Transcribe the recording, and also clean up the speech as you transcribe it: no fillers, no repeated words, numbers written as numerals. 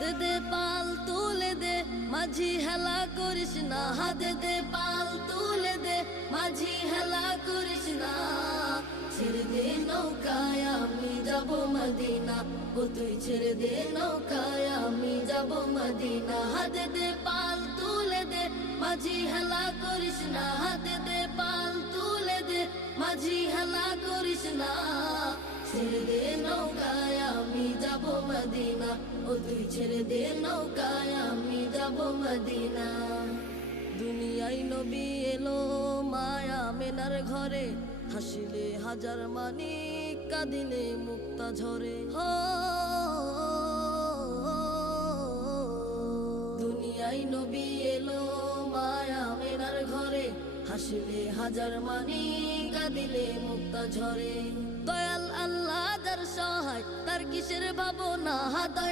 দে দে পাল তুলে দে মাঝি হেলা করিস না, দে দে পাল তুলে দে মাঝি হেলা করিস না। ছেড়ে দে নৌকায় আমি যাব মদিনা, ও তুই ছেড়ে দে নৌকায় আমি যাব মদিনা। দে দে পাল তুলে দে মাঝি হেলা করিস না, দে দে পাল তুলে দে মাঝি হেলা করিস না। ছেড়ে দে নৌকায় আমি যাব মদিনা, ও তুই ছেড়ে দে নৌকায় আমি যাব মদিনা। দুনিয়ায় নবী এলো মায়া মেনার ঘরে, হাসিলে হাজার মানিক কাঁদিলে মুক্তা ঝরে। দুনিয়ায় নবী এলো মায়া মেনার ঘরে, হাসিলে হাজার মানিক কাঁদিলে মুক্তা ঝরে। দয়াল আল্লাহ যার সহায় তার কিসের ভাবনা, দয়াল